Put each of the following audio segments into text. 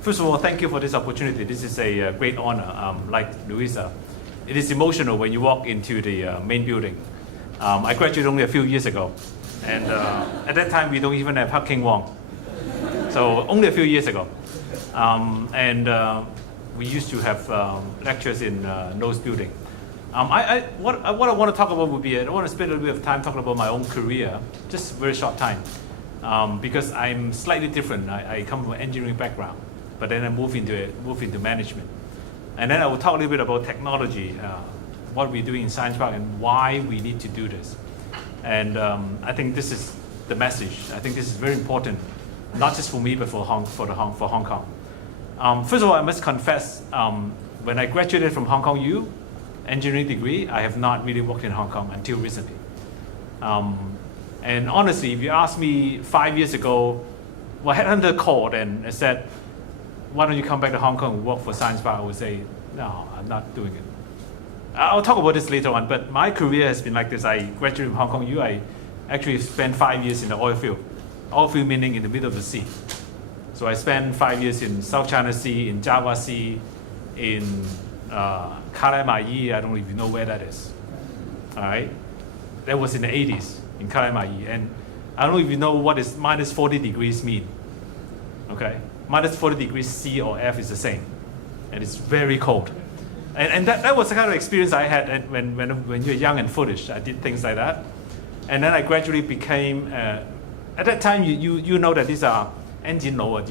First of all, thank you for this opportunity. This is a great honor. Like Louisa, it is emotional when you walk into the main building. I graduated only a few years ago, and at that time we don't even have HKU Wong. So only a few years ago, we used to have lectures in those building. What I want to talk about would be I want to spend a little bit of time talking about my own career, just very short time, because I'm slightly different. I come from an engineering background, but then I move into management, and then I will talk a little bit about technology, what we're doing in Science Park, and why we need to do this. And I think this is the message. I think this is very important, not just for me, but for Hong Kong. First of all, I must confess, when I graduated from Hong Kong U, engineering degree, I have not really worked in Hong Kong until recently. And honestly, if you asked me 5 years ago, well, headhunter called and said, why don't you come back to Hong Kong and work for Science Park? I would say, no, I'm not doing it. I'll talk about this later on, but my career has been like this. I graduated from Hong Kong U. I actually spent 5 years in the oil field. Oil field meaning in the middle of the sea. So I spent 5 years in South China Sea, in Java Sea, in Kalamai, I don't know if you know where that is. All right, that was in the 80s in Kalamai, and I don't know if you know what is minus 40 degrees mean. Okay, minus 40 degrees C or F is the same, and it's very cold. And that was the kind of experience I had when you're young and foolish. I did things like that, and then I gradually became. At that time, you know that these are engine lower.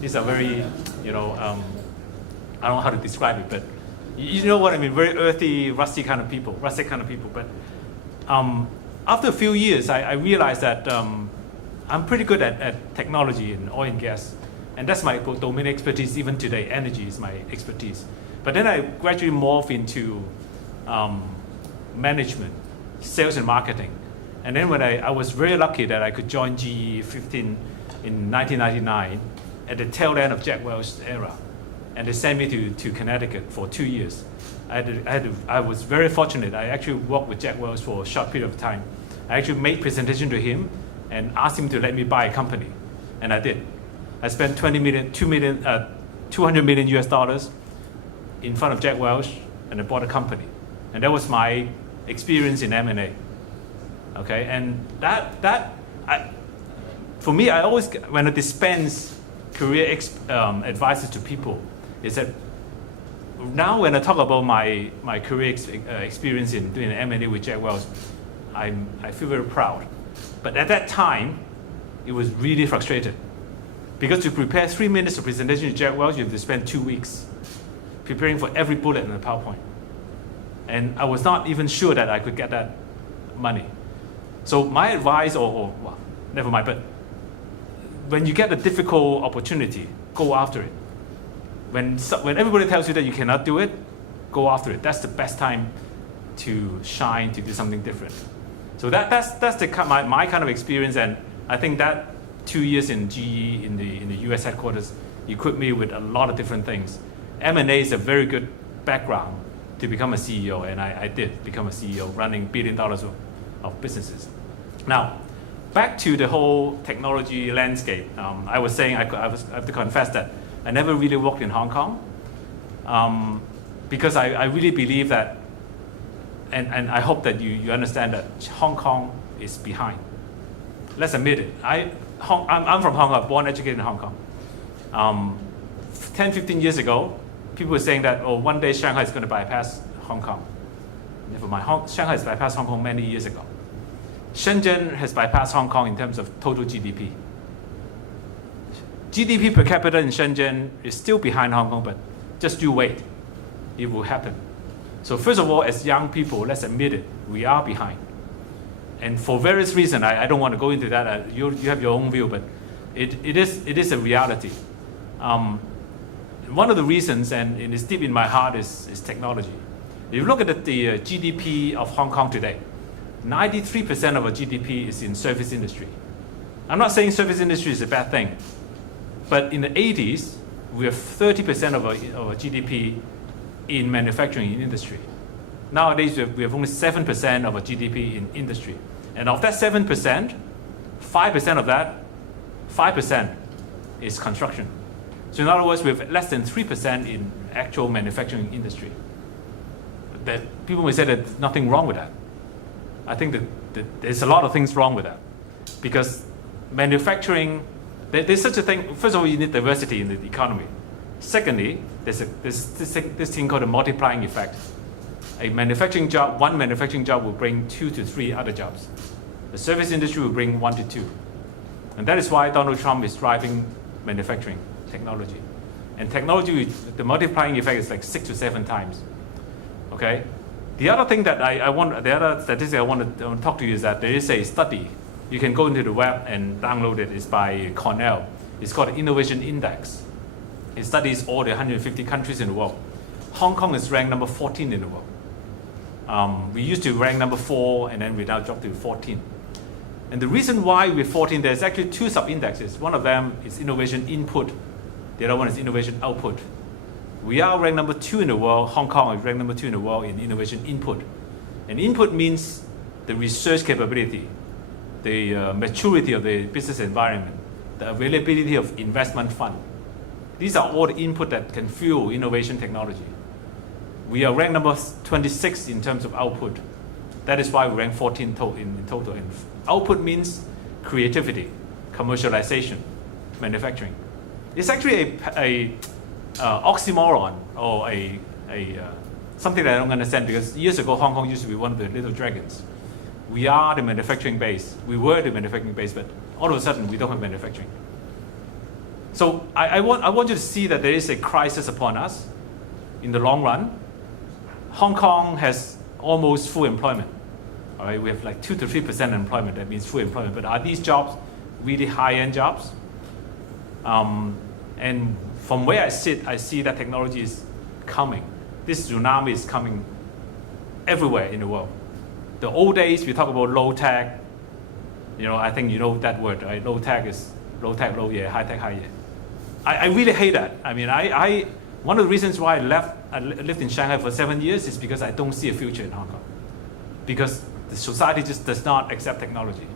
These are very I don't know how to describe it, but you know what I mean, very earthy, rustic kind of people. But after a few years, I realized that I'm pretty good at technology and oil and gas. And that's my domain expertise even today. Energy is my expertise. But then I gradually morphed into management, sales and marketing. And then when I was very lucky that I could join GE in 1999 at the tail end of Jack Welch's era. And they sent me to Connecticut for 2 years. I was very fortunate. I actually worked with Jack Welch for a short period of time. I actually made presentation to him and asked him to let me buy a company, and I did. I spent $200 million US dollars in front of Jack Welch, and I bought a company. And that was my experience in M&A. Okay, and for me, I always, when I dispense career advices to people, is that now when I talk about my career experience in doing M&A with Jack Welch, I feel very proud. But at that time, it was really frustrating. Because to prepare 3 minutes of presentation to Jack Welch, you have to spend 2 weeks preparing for every bullet in the PowerPoint. And I was not even sure that I could get that money. So my advice, well, never mind, but when you get a difficult opportunity, go after it. When everybody tells you that you cannot do it, go after it. That's the best time to shine, to do something different. So that's my kind of experience, and I think that 2 years in GE in the US headquarters equipped me with a lot of different things. M&A is a very good background to become a CEO, and I did become a CEO running $1 billion of businesses. Now, back to the whole technology landscape. I was saying I have to confess that I never really worked in Hong Kong because I really believe that, and I hope that you understand that Hong Kong is behind. Let's admit it. I'm from Hong Kong, born, educated in Hong Kong. 10, 15 years ago, people were saying that, one day Shanghai is going to bypass Hong Kong. Never mind, Shanghai has bypassed Hong Kong many years ago. Shenzhen has bypassed Hong Kong in terms of total GDP. GDP per capita in Shenzhen is still behind Hong Kong, but just you wait. It will happen. So first of all, as young people, let's admit it, we are behind. And for various reasons, I don't want to go into that. You have your own view, but it is a reality. One of the reasons, and it is deep in my heart, is technology. If you look at the GDP of Hong Kong today, 93% of our GDP is in service industry. I'm not saying service industry is a bad thing, but in the 80s, we have 30% of our GDP in manufacturing industry. Nowadays, we have only 7% of our GDP in industry. And of that 7%, 5% of that, 5% is construction. So in other words, we have less than 3% in actual manufacturing industry. That people may say that there's nothing wrong with that. I think that there's a lot of things wrong with that, because manufacturing, there's such a thing. First of all, you need diversity in the economy. Secondly, there's this thing called a multiplying effect. A manufacturing job, one manufacturing job will bring 2 to 3 other jobs. The service industry will bring 1 to 2. And that is why Donald Trump is driving manufacturing technology. And technology, the multiplying effect is like 6 to 7 times. Okay? The other thing that the other statistic I want to talk to you is that there is a study. You can go into the web and download it. It's by Cornell. It's called the Innovation Index. It studies all the 150 countries in the world. Hong Kong is ranked number 14 in the world. We used to rank number 4, and then we now dropped to 14. And the reason why we're 14, there's actually 2 sub-indexes. One of them is innovation input. The other one is innovation output. We are ranked number 2 in the world. Hong Kong is ranked number 2 in the world in innovation input. And input means the research capability, the maturity of the business environment, the availability of investment fund. These are all the input that can fuel innovation technology. We are ranked number 26 in terms of output. That is why we rank 14 in total. And output means creativity, commercialization, manufacturing. It's actually a oxymoron, or something that I don't understand, because years ago Hong Kong used to be one of the little dragons. We are the manufacturing base. We were the manufacturing base, but all of a sudden we don't have manufacturing. So I want you to see that there is a crisis upon us in the long run. Hong Kong has almost full employment. All right, we have like 2 to 3% employment. That means full employment. But are these jobs really high-end jobs? And from where I sit, I see that technology is coming. This tsunami is coming everywhere in the world. The old days, we talk about low tech. I think you know that word, right? Low tech is low tech, low yeah, high tech, high yeah. I really hate that. I mean, one of the reasons why I lived in Shanghai for 7 years is because I don't see a future in Hong Kong. Because the society just does not accept technology.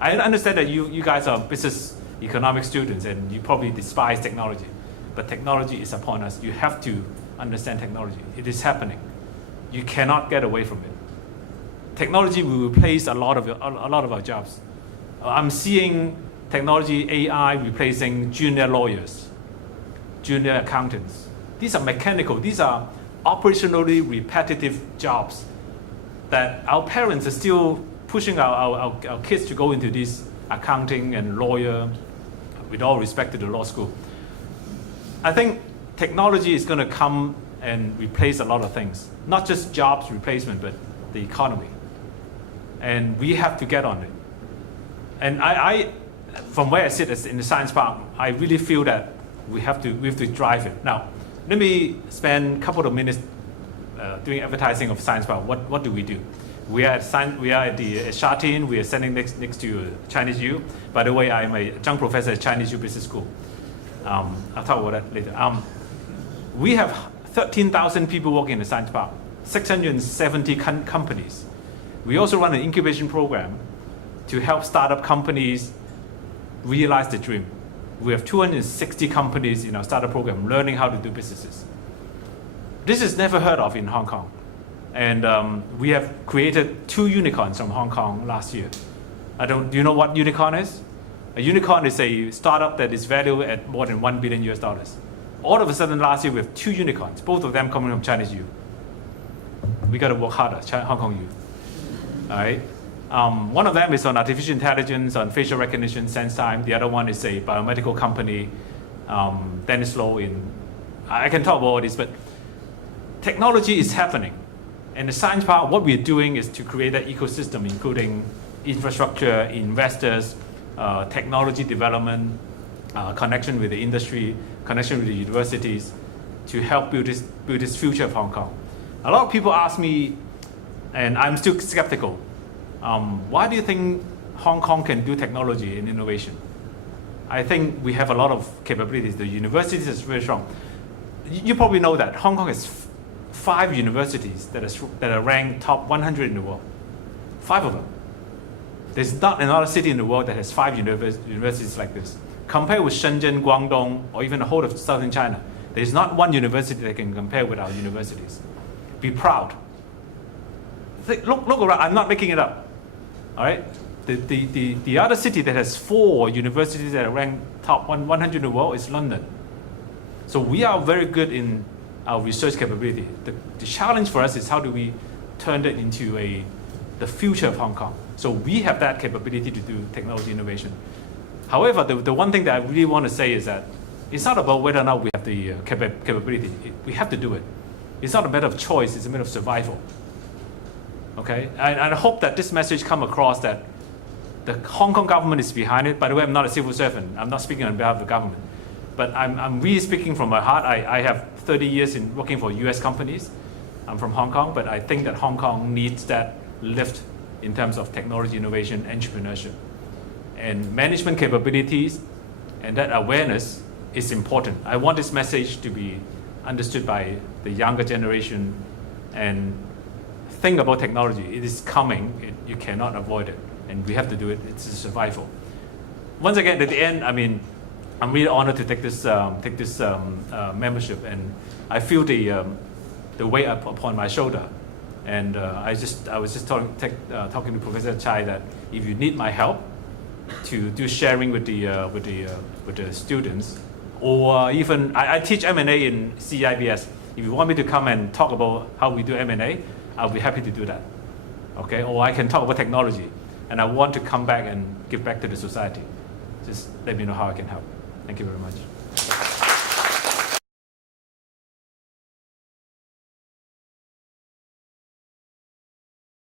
I understand that you guys are business economic students and you probably despise technology. But technology is upon us. You have to understand technology. It is happening. You cannot get away from it. Technology will replace a lot of our jobs. I'm seeing technology, AI, replacing junior lawyers, junior accountants. These are mechanical. These are operationally repetitive jobs that our parents are still pushing our kids to go into this accounting and lawyer, with all respect to the law school. I think technology is going to come and replace a lot of things, not just jobs replacement, but the economy. And we have to get on it. And I from where I sit in the science park, I really feel that we have to drive it. Now, let me spend a couple of minutes doing advertising of science park. What do we do? We are at the Shatin. We are standing next to Chinese U. By the way, I'm a adjunct professor at Chinese U Business School. I'll talk about that later. We have 13,000 people working in the science park, 670 companies. We also run an incubation program to help startup companies realize the dream. We have 260 companies in our startup program learning how to do businesses. This is never heard of in Hong Kong. And we have created 2 unicorns from Hong Kong last year. Do you know what unicorn is? A unicorn is a startup that is valued at more than $1 billion US. All of a sudden last year we have 2 unicorns, both of them coming from Chinese U. We got to work harder, Hong Kong U. All right. One of them is on artificial intelligence, on facial recognition, sense time. The other one is a biomedical company, Dennis Low I can talk about all this, but technology is happening. And the science part, what we're doing is to create that ecosystem, including infrastructure, investors, technology development, connection with the industry, connection with the universities, to help build this future of Hong Kong. A lot of people ask me, and I'm still skeptical, why do you think Hong Kong can do technology and innovation? I think we have a lot of capabilities. The universities is very strong. You probably know that Hong Kong has 5 universities that are ranked top 100 in the world. 5 of them. There's not another city in the world that has 5 universities like this. Compare with Shenzhen, Guangdong, or even the whole of southern China. There's not one university that can compare with our universities. Be proud. Look around, I'm not making it up. All right? The other city that has 4 universities that are ranked top 100 in the world is London. So we are very good in our research capability. The challenge for us is how do we turn that into the future of Hong Kong. So we have that capability to do technology innovation. However, the one thing that I really want to say is that it's not about whether or not we have the capability. We have to do it. It's not a matter of choice, it's a matter of survival. Okay? And I hope that this message come across that the Hong Kong government is behind it. By the way, I'm not a civil servant. I'm not speaking on behalf of the government. But I'm really speaking from my heart. I have 30 years in working for US companies. I'm from Hong Kong, but I think that Hong Kong needs that lift in terms of technology innovation, entrepreneurship. And management capabilities and that awareness is important. I want this message to be understood by the younger generation and think about technology. It is coming. You cannot avoid it. And we have to do it. It's a survival. Once again, at the end, I mean, I'm really honored to take this membership, and I feel the weight upon my shoulder. And I was just talking to Professor Chai that if you need my help to do sharing with the students, or even I teach M&A in CIBS. If you want me to come and talk about how we do M&A, I'll be happy to do that. Okay, or I can talk about technology, and I want to come back and give back to the society. Just let me know how I can help. Thank you very much.